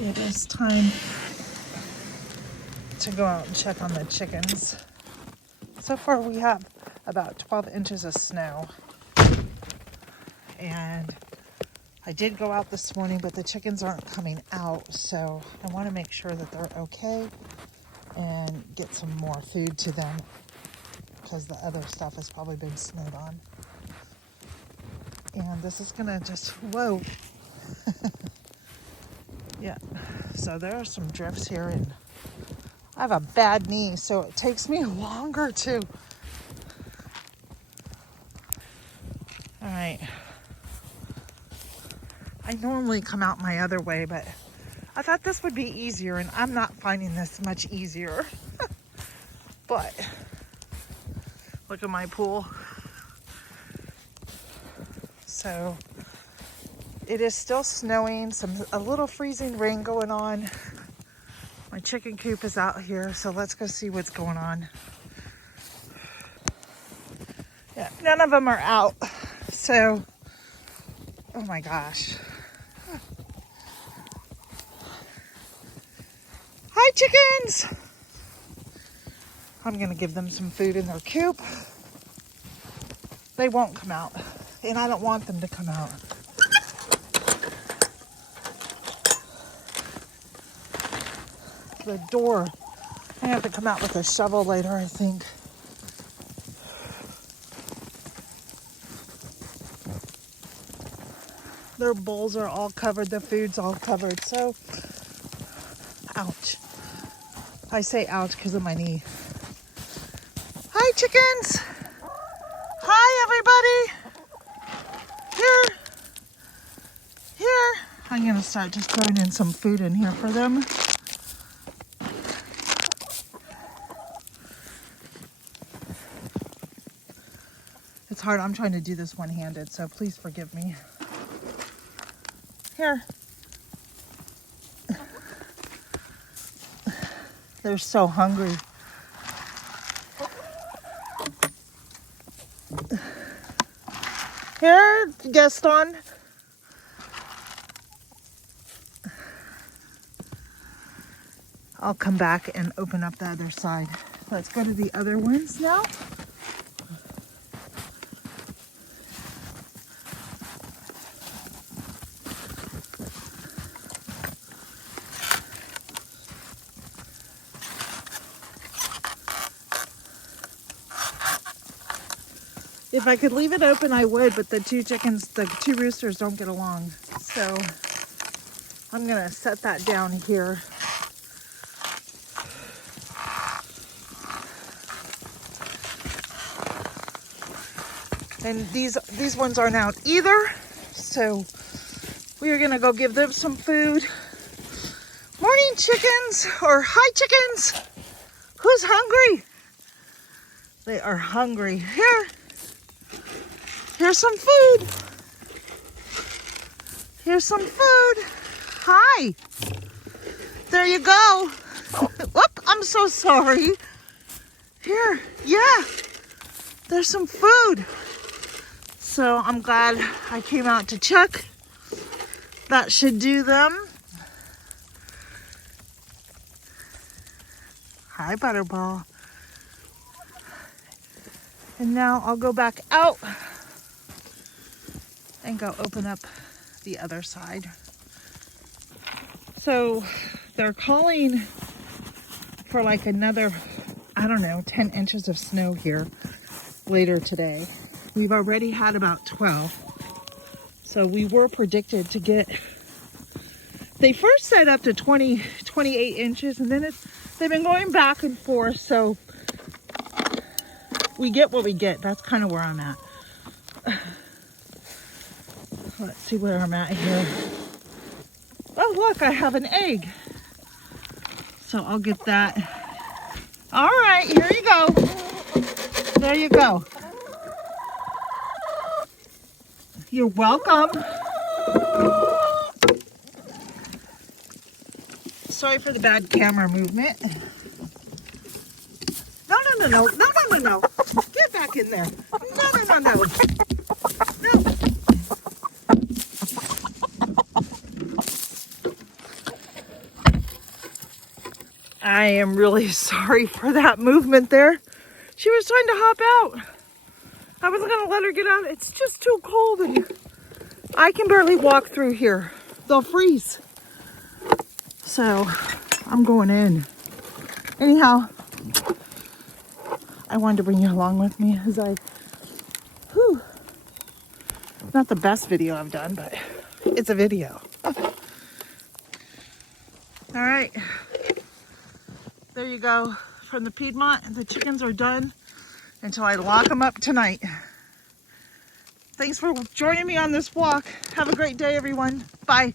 It is time to go out and check on the chickens. So far we have about 12 inches of snow. And I did go out this morning, but the chickens aren't coming out. So I want to make sure that they're okay and get some more food to them because the other stuff has probably been snowed on. And this is gonna just, whoa. Yeah, so there are some drifts here, and I have a bad knee, so it takes me longer to. All right. I normally come out my other way, but I thought this would be easier, and I'm not finding this much easier. But look at my pool. So it is still snowing, a little freezing rain going on. My chicken coop is out here, so let's go see what's going on. Yeah, none of them are out. So, oh my gosh. Hi, chickens! I'm gonna give them some food in their coop. They won't come out, and I don't want them to come out. The door, I have to come out with a shovel later, I think. Their bowls are all covered, the food's all covered, so ouch. I say ouch because of my knee. Hi, chickens. Hi, everybody. Here. I'm gonna start just throwing in some food in here for them. It's hard, I'm trying to do this one-handed, so please forgive me. Here. They're so hungry. Here, Gaston. I'll come back and open up the other side. Let's go to the other ones now. If I could leave it open, I would, but the two roosters don't get along. So I'm gonna set that down here. And these ones aren't out either. So we are gonna go give them some food. Morning, chickens, or hi, chickens. Who's hungry? They are hungry. Here's some food. Here's some food. Hi. There you go. Whoop, I'm so sorry. Here, yeah. There's some food. So I'm glad I came out to check. That should do them. Hi, Butterball. And now I'll go back out and go open up the other side. So they're calling for like another, I don't know, 10 inches of snow here later today. We've already had about 12. So we were predicted to get, they first said up to 28 inches, and then they've been going back and forth. So we get what we get. That's kind of where I'm at. Let's see where I'm at here. Oh, look, I have an egg. So I'll get that. All right, here you go. There you go. You're welcome. Sorry for the bad camera movement. No. Get back in there. No. I am really sorry for that movement there. She was trying to hop out. I wasn't gonna let her get out. It's just too cold and I can barely walk through here. They'll freeze. So I'm going in. Anyhow, I wanted to bring you along with me as not the best video I've done, but it's a video. All right, there you go. From the Piedmont, the chickens are done until I lock them up tonight. Thanks for joining me on this walk. Have a great day, everyone. Bye.